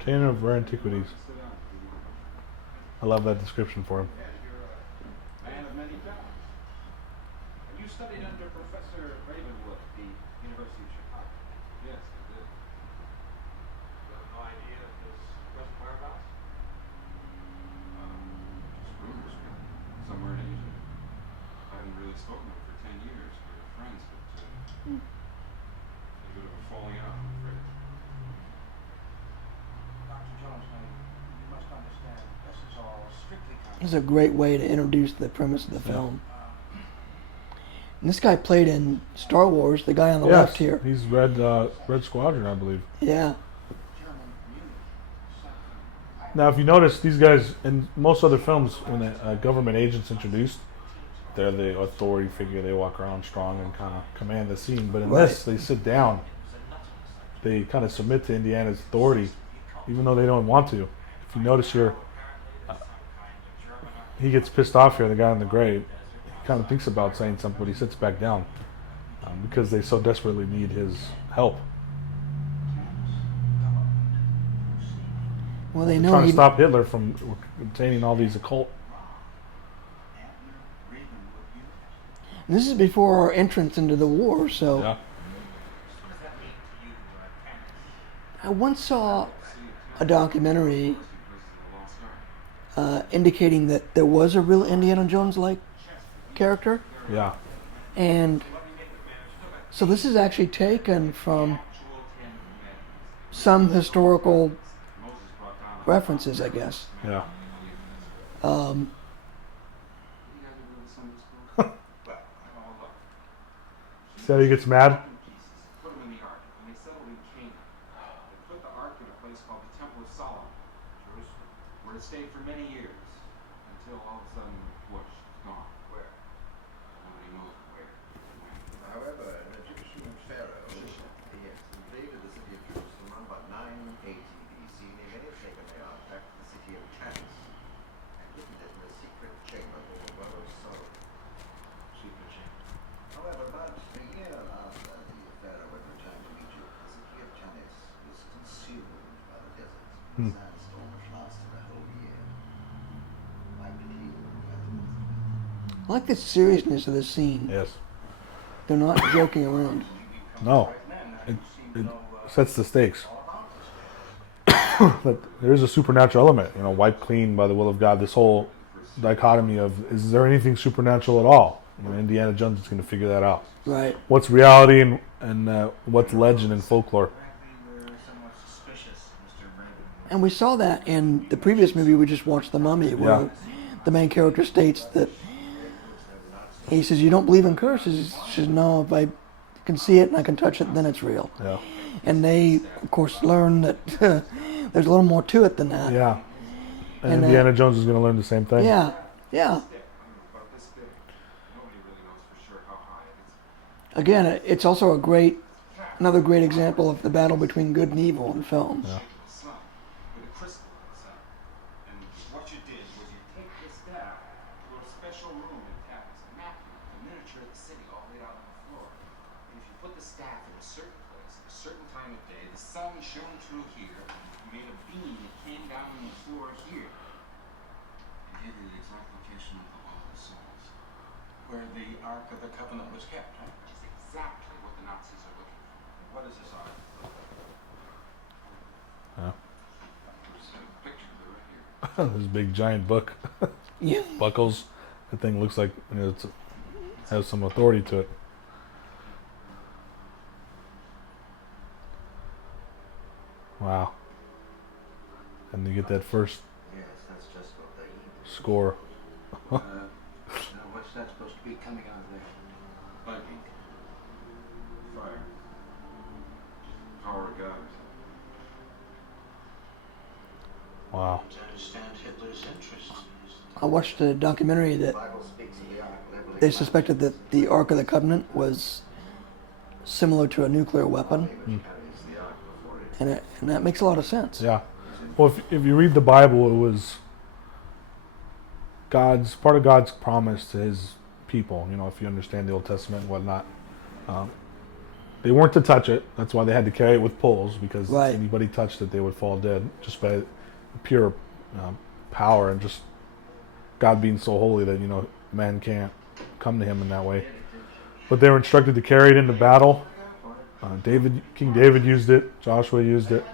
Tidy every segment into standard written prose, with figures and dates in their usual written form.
Canon of Rare Antiquities. I love that description for him. Man of many talents. And you studied under Professor Ravenwood at the University of Chicago. Yes, I did. You have no idea of his present whereabouts? Just rumors, really. Somewhere in Asia. I haven't really spoken to him for 10 years. We were friends, but a bit of a falling out, I'm afraid. Dr. Jones, now you must understand, this is all strictly This is a great way to introduce the premise of the film. And this guy played in Star Wars, the guy on the left here. He's Red Squadron, I believe. Yeah. Now, if you notice, these guys, in most other films, when a government agent's introduced, they're the authority figure. They walk around strong and kind of command the scene. But in this, they sit down. They kind of submit to Indiana's authority, even though they don't want to. If you notice here, he gets pissed off here, the guy in the gray. He kind of thinks about saying something, but he sits back down because they so desperately need his help. Well, they They're know trying to he, stop Hitler from obtaining all these occult. this is before our entrance into the war, so Yeah. I once saw a documentary indicating that there was a real Indiana Jones-like character, Yeah. and so this is actually taken from some historical references, I guess. Yeah. See how he gets mad? Put them in the ark, and they settled in Canaan. They put the ark in a place called the Temple of Solomon, Jerusalem, where it stayed for many years, until all of a sudden, whoosh, it's gone. Where? Nobody knows where. When. However, an Egyptian pharaoh, yes, invaded the city of Jerusalem around about 980 BC, and he may have taken the ark back to the city of Tanis and hidden it in a secret chamber called the Well of Solomon. Secret chamber. However, about a year after the pharaoh had returned to Egypt, the city of Tanis was consumed by the desert. The sandstorm which lasted a whole year. I believe I like the seriousness of the scene. Yes. They're not joking around. No. It sets the stakes. But there is a supernatural element, wiped clean by the will of God. This whole dichotomy of, is there anything supernatural at all? Indiana Jones is going to figure that out. Right. What's reality and what's legend and folklore? And we saw that in the previous movie we just watched, The Mummy, where the main character states that he says, "You don't believe in curses?" She says, "No, if I can see it and I can touch it, then it's real." Yeah. And they, of course, learn that there's a little more to it than that. Yeah. And And, Indiana Jones is going to learn the same thing. Yeah, yeah. About this big. Nobody really knows for sure how high it is. Again, it's also another great example of the battle between good and evil in film. Yeah. Sun, with a crystal in the center. And what you did was you take this staff to a special room in Tanis, a miniature of the city all laid out on the floor. And if you put the staff in a certain place, at a certain time of day, the sun shone through here, made a beam that came down on the floor here, and gave you the exact location of the Hall of Souls, where the Ark of the Covenant was kept. Right? Which is exactly what the Nazis are looking for. And what is this ark? Yeah. There's a picture of it right here. This big giant book. Yeah. Buckles. The thing looks like it has some authority to it. Wow. And you get that first yes, that's just what they need. score. Now what's that supposed to be coming out of there? Lightning. Fire. Power of God. Wow. To understand Hitler's interests. I watched a documentary The that Bible speaks of the ark leveling they suspected that the Ark of the Covenant was similar to a nuclear weapon, carries the ark before it. and that makes a lot of sense. Yeah. Well, if you read the Bible, it was part of God's promise to his people. If you understand the Old Testament and whatnot. they weren't to touch it. That's why they had to carry it with poles, because Right. anybody touched it, they would fall dead just by pure power and just God being so holy that man can't come to him in that way. But they were instructed to carry it into battle. King David used it. Joshua used it.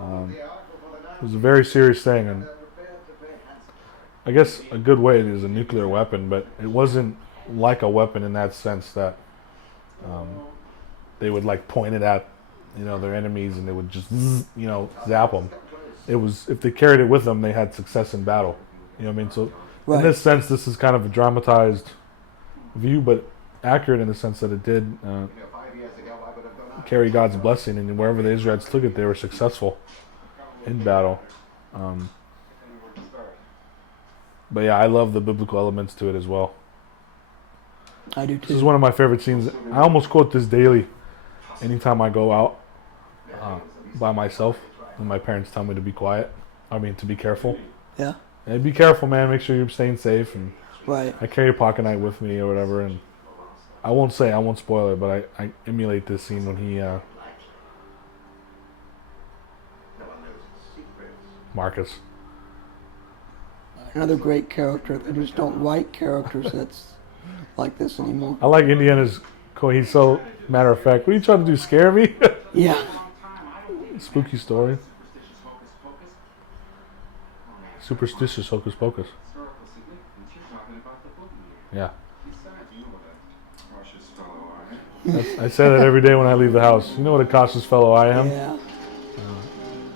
It was a very serious thing, and I guess a good way it is a nuclear weapon, but it wasn't like a weapon in that sense that they would like point it at their enemies and they would just zap them. It was, if they carried it with them, they had success in battle. You know what I mean? So Right. in this sense, this is kind of a dramatized view, but accurate in the sense that it did 5 years ago, I would have gone out. carry God's blessing, and wherever the Israelites took it, they were successful in battle. But yeah, I love the biblical elements to it as well. I do This is too. one of my favorite scenes. I almost quote this daily anytime I go out by myself and my parents tell me to be quiet. I mean, to be careful. Yeah. And be careful, man. Make sure you're staying safe. And Right. I carry a pocket knife with me or whatever. And I won't spoil it, but I emulate this scene when he, Marcus. Another great character. I just don't write characters that's like this anymore. I like Indiana's. He's so matter of fact. What are you trying to do? Scare me? Yeah. Spooky story. Superstitious hocus pocus. Historical significance, you're talking about the boogeyman. Yeah. Besides, you know what a cautious fellow I am. I say that every day when I leave the house. You know what a cautious fellow I am? Yeah.